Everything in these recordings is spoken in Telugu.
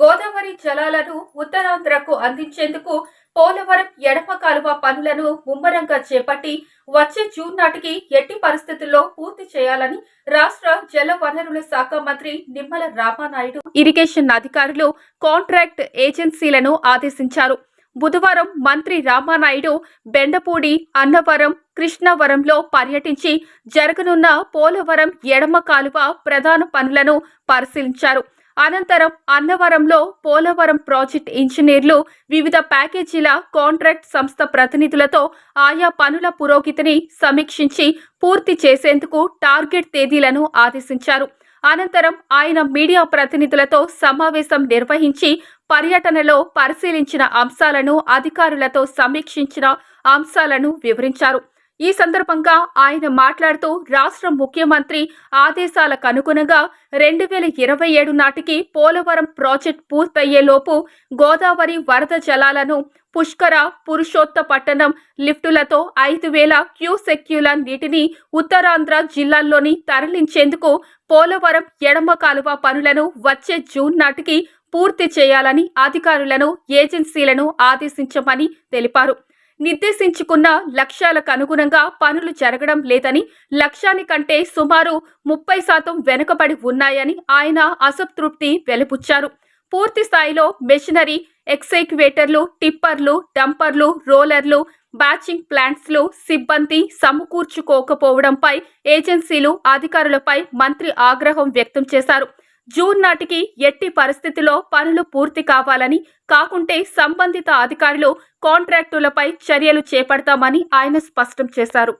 గోదావరి జలాలను ఉత్తరాంధ్రకు అందించేందుకు పోలవరం ఎడమ కాలువ పనులను ముమ్మరంగా చేపట్టి వచ్చే జూన్ నాటికి ఎట్టి పరిస్థితుల్లో పూర్తి చేయాలని రాష్ట్ర జల వనరుల శాఖ మంత్రి నిమ్మల రామానాయుడు ఇరిగేషన్ అధికారులు కాంట్రాక్ట్ ఏజెన్సీలను ఆదేశించారు. బుధవారం మంత్రి రామానాయుడు బెండపూడి అన్నవరం కృష్ణవరంలో పర్యటించి జరగనున్న పోలవరం ఎడమ కాలువ ప్రధాన పనులను పరిశీలించారు. అనంతరం అన్నవరంలో పోలవరం ప్రాజెక్ట్ ఇంజనీర్లు వివిధ ప్యాకేజీల కాంట్రాక్ట్ సంస్థ ప్రతినిధులతో ఆయా పనుల పురోగతిని సమీక్షించి పూర్తి చేసేందుకు టార్గెట్ తేదీలను ఆదేశించారు. అనంతరం ఆయన మీడియా ప్రతినిధులతో సమావేశం నిర్వహించి పర్యటనలో పరిశీలించిన అంశాలను అధికారులతో సమీక్షించిన అంశాలను వివరించారు. ఈ సందర్భంగా ఆయన మాట్లాడుతూ రాష్ట్ర ముఖ్యమంత్రి ఆదేశాలకు అనుగుణంగా రెండు వేల ఇరవై ఏడు నాటికి పోలవరం ప్రాజెక్ట్ పూర్తయ్యేలోపు గోదావరి వరద జలాలను పుష్కర పురుషోత్తపట్టణం లిఫ్టులతో ఐదు వేల క్యూసెక్యూల నీటిని ఉత్తరాంధ్ర జిల్లాల్లోని తరలించేందుకు పోలవరం ఎడమ కాలువ పనులను వచ్చే జూన్ నాటికి పూర్తి చేయాలని అధికారులను ఏజెన్సీలను ఆదేశించమని తెలిపారు. నిర్దేశించుకున్న లక్ష్యాలకు అనుగుణంగా పనులు జరగడం లేదని లక్ష్యానికంటే సుమారు ముప్పై శాతం వెనుకబడి ఉన్నాయని ఆయన అసంతృప్తి వెలిపుచ్చారు పూర్తి స్థాయిలో మెషినరీ ఎక్సైక్యువేటర్లు టిప్పర్లు డంపర్లు రోలర్లు బ్యాచింగ్ ప్లాంట్స్లు సిబ్బంది సమకూర్చుకోకపోవడంపై ఏజెన్సీలు అధికారులపై మంత్రి ఆగ్రహం వ్యక్తం చేశారు. జూన్ నాటికి ఎట్టి పరిస్థితిలో పనులు పూర్తి కావాలని కాకుంటే సంబంధిత అధికారులు కాంట్రాక్టులపై చర్యలు చేపడతామని ఆయన స్పష్టం చేశారు.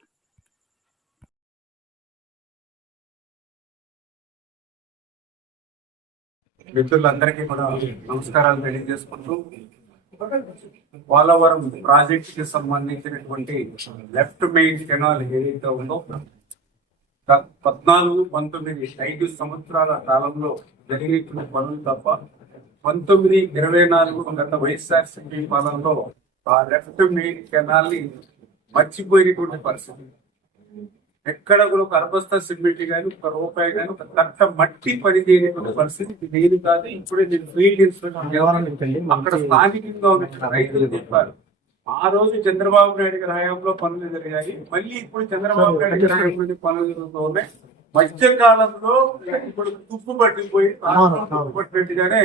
మిత్రులందరికీ కూడా నమస్కారాలు తెలియజేసుకుంటూ పోలవరం ప్రాజెక్ట్కి సంబంధించినటువంటి లెఫ్ట్ మెయిన్ కెనాల్ ఏదైతే ఉందో పద్నాలుగు పంతొమ్మిది ఐదు సంవత్సరాల కాలంలో జరిగినటువంటి పనులు తప్ప పంతొమ్మిది ఇరవై నాలుగు గత వైఎస్ఆర్సీపీ పాలనలో ఆ లెఫ్ట్ మెయిన్ కెనాల్ని మర్చిపోయినటువంటి పరిస్థితి. ఎక్కడ కూడా ఒక అరబస్తా సిమెంట్ కానీ ఒక రూపాయి కానీ ఒక తట్ట మట్టి పని చేయనటువంటి పరిస్థితి నేను కాదు ఇప్పుడే నేను ఫీల్డ్ ఇన్స్పెక్టర్ అక్కడ స్థానికంగా ఉన్న రైతులు చెప్పారు. ఆ రోజు చంద్రబాబు నాయుడు గారి హయాంలో పనులు జరిగాయి. మళ్ళీ ఇప్పుడు చంద్రబాబు నాయుడు గారి హయాంలో పనులు జరుగుతూ ఉన్నాయి. మధ్య కాలంలో ఇప్పుడు తుప్పు పట్టిపోయి తుప్పు పట్టినట్టుగానే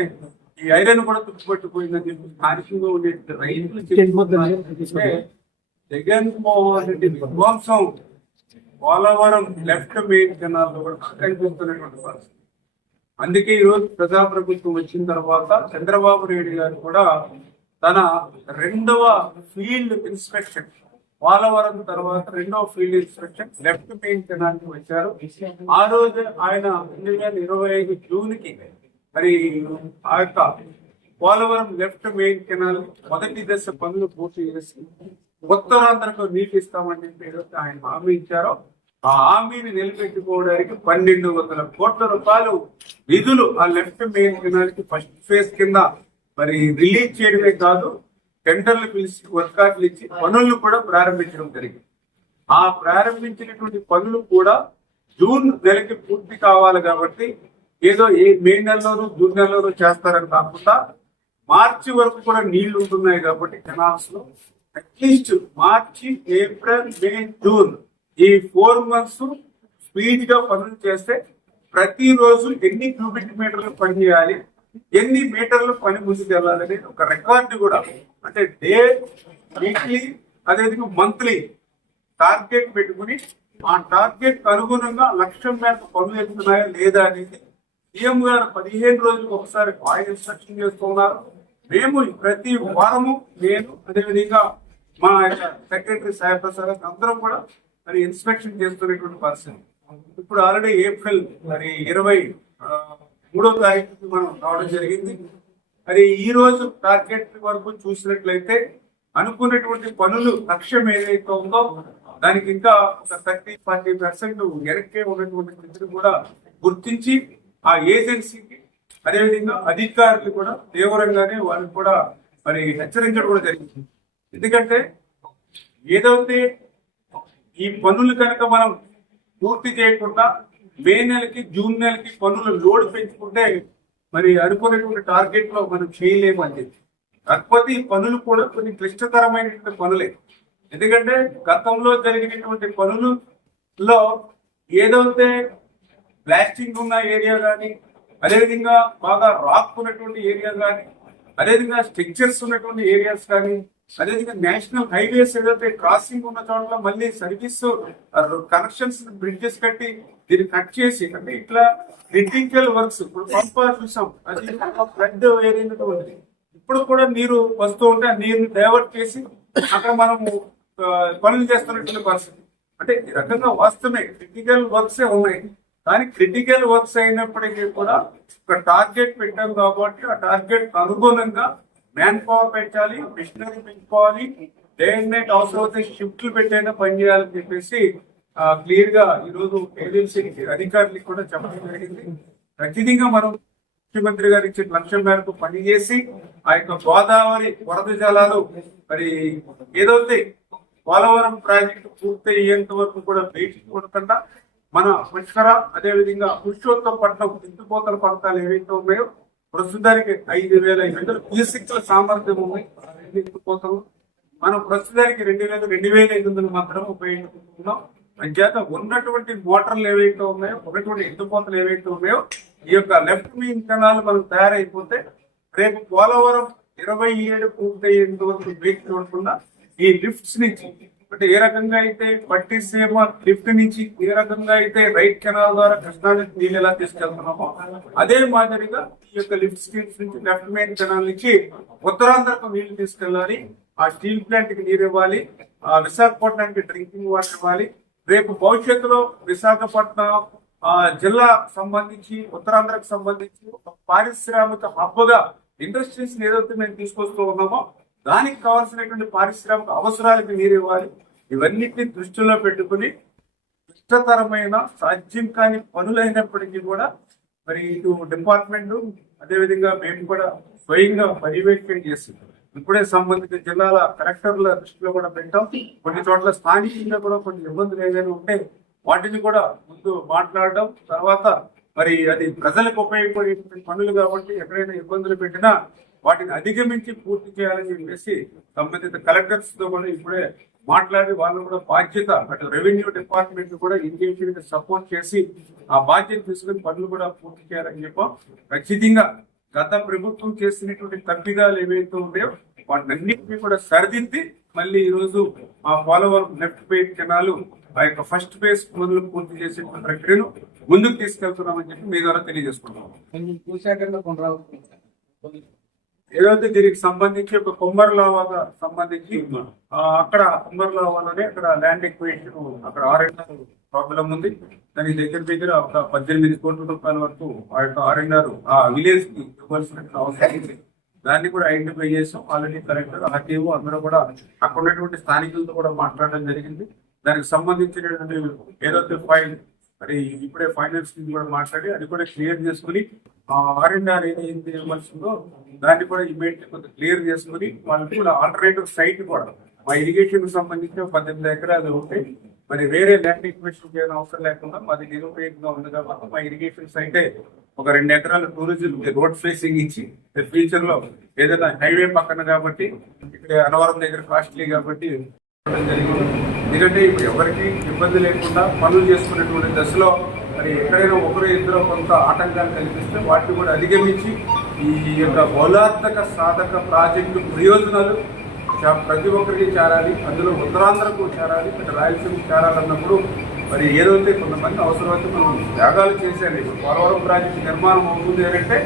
ఈ ఐరన్ కూడా తుప్పు పట్టిపోయిందని చెప్పి స్థానికంగా ఉండే రైతులు జగన్మోహన్ రెడ్డి విధ్వంసం పోలవరం లెఫ్ట్ మెయిన్ కెనాల్ కూడా కనిపిస్తున్నటువంటి పరిస్థితి. అందుకే ఈ రోజు ప్రజాప్రభుత్వం వచ్చిన తర్వాత చంద్రబాబు నాయుడు గారు కూడా తన రెండవ ఫీల్డ్ ఇన్స్పెక్షన్ పోలవరం తర్వాత రెండవ ఫీల్డ్ ఇన్స్పెక్షన్ లెఫ్ట్ మెయిన్ వచ్చారు. ఆ రోజు ఆయన రెండు వేల ఇరవై ఐదు జూన్కి మరి ఆ యొక్క పోలవరం లెఫ్ట్ మెయిన్ కెనాల్ మొదటి దశ పనులు పూర్తి చేసి ఉత్తరాంధ్రకు నీటి ఇస్తామని చెప్పి ఆయన హామీ ఇచ్చారు. ఆ హామీని నిలబెట్టుకోవడానికి పన్నెండు వందల కోట్ల రూపాయలు నిధులు ఆ left main canal first phase కింద మరి రిలీజ్ చేయడమే కాదు టెండర్లు పిలిచి వర్కాట్లు ఇచ్చి పనులను కూడా ప్రారంభించడం జరిగింది. ఆ ప్రారంభించినటువంటి పనులు కూడా జూన్ నెలకి పూర్తి కావాలి కాబట్టి ఏదో ఏ మే నెలలోనూ జూన్ నెలలోనూ చేస్తారని కాకుండా మార్చి వరకు కూడా నీళ్ళు ఉంటున్నాయి కాబట్టి కెనాల్స్లో at least March April May June ఈ ఫోర్ మంత్స్ స్పీడ్గా పనులు చేస్తే ప్రతిరోజు ఎన్ని క్యూబిక్ మీటర్లు పని చేయాలి ఎన్ని మీటర్లు పని ముందుకెళ్ళాలి ఒక రికార్డు కూడా. అంటే డే వీక్లీ అదేవిధంగా మంత్లీ టార్గెట్ పెట్టుకుని ఆ టార్గెట్ అనుగుణంగా లక్ష్యం మేరకు పనులు వెళ్తున్నాయా లేదా అనేది సీఎం గారు పదిహేను రోజులకు ఒకసారి ఆయన ఇన్స్ట్రక్షన్ చేస్తున్నారు మేము ప్రతి వారము నేను అదేవిధంగా మా యొక్క సెక్రటరీ సాయి ప్రసాద్ అందరం కూడా మరి ఇన్స్పెక్షన్ చేస్తున్నటువంటి పరిస్థితి. ఇప్పుడు ఆల్రెడీ ఏప్రిల్ మరి ఇరవై మూడో తారీఖు మనం రావడం జరిగింది. మరి ఈ రోజు టార్గెట్ వరకు చూసినట్లయితే అనుకున్నటువంటి పనులు లక్ష్యం ఏదైతే ఉందో దానికి ఇంకా ఒక థర్టీ ఫార్టీ పర్సెంట్ వెనక్కే ఉన్నటువంటి స్థితిని కూడా గుర్తించి ఆ ఏజెన్సీకి అదేవిధంగా అధికారులు కూడా తీవ్రంగానే వారికి కూడా మరి హెచ్చరించడం కూడా జరిగింది. ఎందుకంటే ఏదైతే ఈ పనులు కనుక మనం పూర్తి చేయకుండా మే నెలకి జూన్ నెలకి పనులు లోడ్ పెంచుకుంటే మరి అనుకున్నటువంటి టార్గెట్లో మనం చేయలేము అని చెప్పి. కాకపోతే ఈ పనులు కూడా కొన్ని క్లిష్టతరమైనటువంటి పనులే. ఎందుకంటే గతంలో జరిగినటువంటి పనులలో ఏదైతే బ్లాస్టింగ్ ఉన్న ఏరియా కానీ అదేవిధంగా బాగా రాక్ ఉన్నటువంటి ఏరియా కానీ అదేవిధంగా స్ట్రక్చర్స్ ఉన్నటువంటి ఏరియాస్ కానీ అదేవిధంగా నేషనల్ హైవేస్ ఏదైతే క్రాసింగ్ ఉన్న చోట్ల మళ్ళీ సర్వీస్ కనెక్షన్స్ బ్రిడ్జెస్ కట్టి దీన్ని కట్ చేసి అంటే ఇట్లా క్రిటికల్ వర్క్స్ ఇప్పుడు పంప చూసాం. అది ఫ్లడ్ ఏరియనటువంటిది ఇప్పుడు కూడా నీరు వస్తూ ఉంటే ఆ నీరుని డైవర్ట్ చేసి అక్కడ మనము పనులు చేస్తున్నటువంటి పరిస్థితి. అంటే ఈ రకంగా వాస్తవమే క్రిటికల్ వర్క్స్ ఉన్నాయి. కానీ క్రిటికల్ వర్క్స్ అయినప్పటికీ కూడా ఒక టార్గెట్ పెట్టాం కాబట్టి ఆ టార్గెట్ అనుగుణంగా మ్యాన్ పవర్ పెట్టాలి మిషనరీ పెంచుకోవాలి డే అండ్ నైట్ అవసరం అయితే షిఫ్ట్లు పెట్టైనా పనిచేయాలని చెప్పేసి క్లియర్గా ఈరోజు ఏజెన్సీ అధికారులకు కూడా చెప్పడం జరిగింది. ఖచ్చితంగా మనం ముఖ్యమంత్రి గారు ఇచ్చిన లక్ష్యం మేరకు పనిచేసి ఆ యొక్క గోదావరి వరద జలాలు మరి ఏదైతే పోలవరం ప్రాజెక్టు పూర్తయ్యేంత వరకు కూడా వేచి చూడకుండా మన పుష్కర అదేవిధంగా పురుషోత్తపట్నం ఎత్తుపోతల పథకాలు ఏవైతే ఉన్నాయో ప్రస్తుతానికి ఐదు వేల ఐదు వందల. క్యూసిక్ల సామర్థ్యం ఉంది ఆ మనం ప్రస్తుతానికి రెండు వేల రెండు వేల ఐదు వందలు మాత్రం ఉపయోగించుకుంటున్నాం. అంచేత ఉన్నటువంటి మోటార్లు ఏవైతే ఉన్నాయో ఉన్నటువంటి ఎత్తుపోతలు ఏవైతే ఉన్నాయో ఈ యొక్క లెఫ్ట్ మీన్ కణాలు మనకు తయారైపోతే రేపు పోలవరం ఇరవై ఏడు పూర్తయ్యేంత వరకు బ్రేక్ చూడకుండా ఈ లిఫ్ట్స్ నుంచి అంటే ఏ రకంగా అయితే మట్టి సీమ లిఫ్ట్ నుంచి ఏ రకంగా అయితే రైట్ కెనాల్ ద్వారా కృష్ణా నీళ్ళు ఎలా తీసుకెళ్తున్నామో అదే మాదిరిగా ఈ యొక్క లిఫ్ట్ స్కీమ్స్ నుంచి లెఫ్ట్ మెయిన్ కెనాల్ నుంచి ఉత్తరాంధ్రకు నీళ్ళు తీసుకెళ్ళాలి. ఆ స్టీల్ ప్లాంట్కి నీరు ఇవ్వాలి. ఆ విశాఖపట్నానికి డ్రింకింగ్ వాటర్ ఇవ్వాలి. రేపు భవిష్యత్తులో విశాఖపట్నం ఆ జిల్లా సంబంధించి ఉత్తరాంధ్రకు సంబంధించి ఒక పారిశ్రామిక హబ్బుగా ఇండస్ట్రీస్ ఏదైతే మేము తీసుకొస్తూ ఉన్నామో దానికి కావాల్సినటువంటి పారిశ్రామిక అవసరాలకు నీరు ఇవ్వాలి. ఇవన్నిటిని దృష్టిలో పెట్టుకుని క్లిష్టతరమైన సాధ్యం కాని పనులైనప్పటికీ కూడా మరి ఇటు డిపార్ట్మెంట్ అదేవిధంగా మేము కూడా స్వయంగా పర్యవేక్షణ చేస్తున్నాం ఇప్పుడే సంబంధిత జిల్లాల కలెక్టర్ల దృష్టిలో కూడా పెట్టాం. కొన్ని చోట్ల స్థానికంగా కూడా కొన్ని ఇబ్బందులు ఏదైనా ఉంటే వాటిని కూడా ముందు మాట్లాడడం తర్వాత మరి అది ప్రజలకు ఉపయోగపడే పనులు కాబట్టి ఎక్కడైనా ఇబ్బందులు పెట్టినా వాటిని అధిగమించి పూర్తి చేయాలని చెప్పేసి సంబంధిత కలెక్టర్స్తో కూడా ఇప్పుడే మాట్లాడి వాళ్ళు కూడా బాధ్యత అటు రెవెన్యూ డిపార్ట్మెంట్ కూడా ఇంజనీరింగ్ సపోర్ట్ చేసి ఆ బాధ్యత తీసుకుని పనులు కూడా పూర్తి చేయాలని చెప్పాం. ఖచ్చితంగా గత ప్రభుత్వం చేసినటువంటి తప్పిదాలు ఏవైతే ఉన్నాయో వాటినన్నింటినీ కూడా సరిదిద్ది మళ్ళీ ఈ రోజు ఆ ఫాలోవర్ లెఫ్ట్ పేజ్ జనాలు ఆ యొక్క ఫస్ట్ ఫేజ్ పనులు పూర్తి చేసే ప్రక్రియను ముందుకు తీసుకెళ్తున్నామని చెప్పి మీ ద్వారా తెలియజేసుకుంటున్నాం. కొంచెం ఏదైతే దీనికి సంబంధించి ఒక కొమ్మర్లావాగా సంబంధించి ఆ, అక్కడ కొమ్మర్లావాలోనే అక్కడ ల్యాండ్ ఎక్వేషన్ అక్కడ ఆర్ఎన్ఆర్ ప్రాబ్లం ఉంది. దానికి దగ్గర దగ్గర ఒక పద్దెనిమిది కోట్ల రూపాయల వరకు ఆ యొక్క ఆర్ఎన్ఆర్ ఆ విలేజ్కి ఇవ్వాల్సిన అవసరం ఉంది. దాన్ని కూడా ఐడెంటిఫై చేసాం. ఆల్రెడీ కలెక్టర్ ఆర్టీఓ అందరూ కూడా అక్కడ ఉన్నటువంటి స్థానికులతో కూడా మాట్లాడడం జరిగింది. దానికి సంబంధించినటువంటి ఏదైతే ఫైల్ మరి ఇప్పుడే ఫైనాన్స్ నుంచి కూడా మాట్లాడి అది కూడా క్లియర్ చేసుకుని ఆర్ అండ్ ఆర్ ఏదైతే ఇవ్వాల్సిందో దాన్ని కూడా ఇమీడియట్ కొంత క్లియర్ చేసుకుని వాళ్ళకి కూడా ఆల్టర్నేటివ్ సైట్ కూడా మా ఇరిగేషన్ సంబంధించి సంబంధించిన పద్దెనిమిది ఎకరాలు ఉంటాయి మరి వేరే ల్యాండ్ ఇన్వెస్ట్ చేయడం అవసరం లేకుండా మాది నిరుపయోగంగా ఉంది కాబట్టి మా ఇరిగేషన్ సైటే ఒక రెండు ఎకరాల టూరిజం రోడ్ ఫేసింగ్ ఇచ్చి ఫ్యూచర్లో ఏదైనా హైవే పక్కన కాబట్టి ఇక్కడ అనవరం దగ్గర కాస్ట్లీ కాబట్టి ఎందుకంటే ఇప్పుడు ఎవరికి ఇబ్బంది లేకుండా పనులు చేసుకునేటువంటి దశలో మరి ఎక్కడైనా ఒకరు ఇద్దరు కొంత ఆటంకాలు కల్పిస్తే వాటిని కూడా అధిగమించి ఈ యొక్క బౌలాత్మక సాధక ప్రాజెక్టు ప్రయోజనాలు ప్రతి ఒక్కరికి చేరాలి అందులో ఉత్తరాంధ్రకు చేరాలి ఇక్కడ రాయలసీమకు చేరాలన్నప్పుడు మరి ఏదైతే కొంతమంది అవసరమైతే మనం త్యాగాలు చేసేది ఇప్పుడు పోలవరం ప్రాజెక్టు నిర్మాణం అవుతుంది అంటే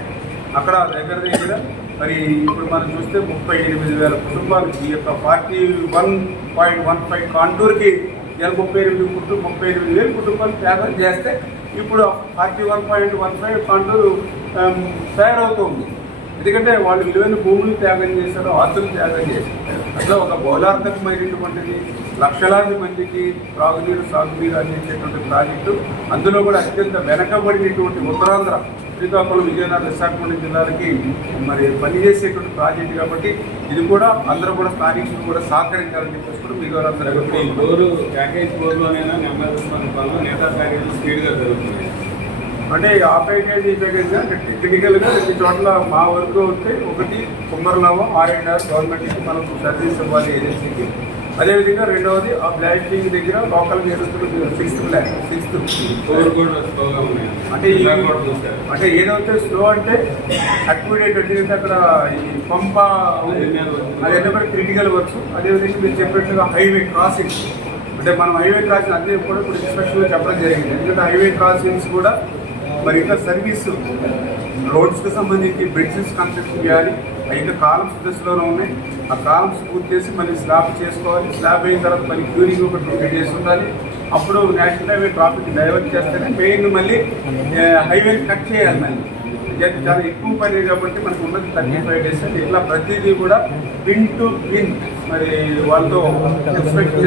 అక్కడ దగ్గర దగ్గర మరి ఇప్పుడు మనం చూస్తే ముప్పై ఎనిమిది వేల కుటుంబాలు ఈ యొక్క forty one point one five కాంటూర్కి ఇలా ముప్పై ఎనిమిది కుటుంబం ముప్పై ఎనిమిది వేల కుటుంబాలు త్యాగం చేస్తే ఇప్పుడు forty one point one five contour తయారవుతుంది. ఎందుకంటే వాళ్ళు విలువైన భూములు త్యాగం చేశారు ఆస్తులు త్యాగం చేశారు. అట్లా ఒక బౌలార్థకమైనటువంటిది లక్షలాది మందికి త్రాగునీరు సాగునీరు అందించేటువంటి ప్రాజెక్టు. అందులో కూడా అత్యంత వెనకబడినటువంటి ఉత్తరాంధ్ర శ్రీకాకుళం విజయనగరం విశాఖపట్నం జిల్లాలకి మరి పనిచేసేటువంటి ప్రాజెక్ట్ కాబట్టి ఇది కూడా అందరూ కూడా స్థానికులు కూడా సహకరించాలని చెప్పేసి కూడా మీ ద్వారా ప్యాకేజ్ నెంబర్ పనులు నేతా ప్యాకేజ్ స్పీడ్గా జరుగుతుంది అంటే ఆ ప్యాకేజ్ ఈ ప్యాకేజ్ టెక్నికల్గా రెండు చోట్ల మా వరకు ఉంటే ఒకటి కుమ్మరలాభం ఆర్ఎండ్ఆర్ గవర్నమెంట్ మనకు సర్వీస్ ఇవ్వాలి ఏజెన్సీకి. అదేవిధంగా రెండవది ఆ బ్లాస్టింగ్ దగ్గర లోకల్ జరుగుతున్న సిక్స్త్ బ్లాక్ సిక్స్త్ అంటే. అంటే ఏదైతే స్లో అంటే అక్విడేట్ ఎందుకంటే అక్కడ ఈ పంప. అది కూడా క్రిటికల్ వర్క్స్? అదేవిధంగా మీరు చెప్పినట్టుగా హైవే క్రాసింగ్స్ అంటే మనం హైవే క్రాసింగ్ అన్ని కూడా ఇప్పుడు ఇన్స్పెక్షన్ చెప్పడం జరిగింది. ఎందుకంటే హైవే క్రాసింగ్స్ కూడా మరి ఇంకా సర్వీస్ రోడ్స్కి సంబంధించి బ్రిడ్జెస్ కన్స్ట్రక్షన్ చేయాలి. అవి ఇంకా కాలమ్స్ దశలోనే ఉన్నాయి. ఆ కాలమ్స్ పూర్తి చేసి మళ్ళీ స్లాబ్ చేసుకోవాలి. స్లాబ్ అయిన తర్వాత మళ్ళీ క్యూరింగ్ ఒక టూ డేస్ ఉండాలి. అప్పుడు నేషనల్ హైవే ట్రాఫిక్ డైవర్ట్ చేస్తేనే మెయిన్ మళ్ళీ హైవే కట్ చేయాలి మళ్ళీ. చాలా ఎక్కువ పని కాబట్టి మనకు ఉన్నది థర్టీ ఫైవ్ డేస్ ఇట్లా ప్రతిదీ కూడా విన్ టు విన్ మరి వాళ్ళతో ఎక్స్పెక్ట్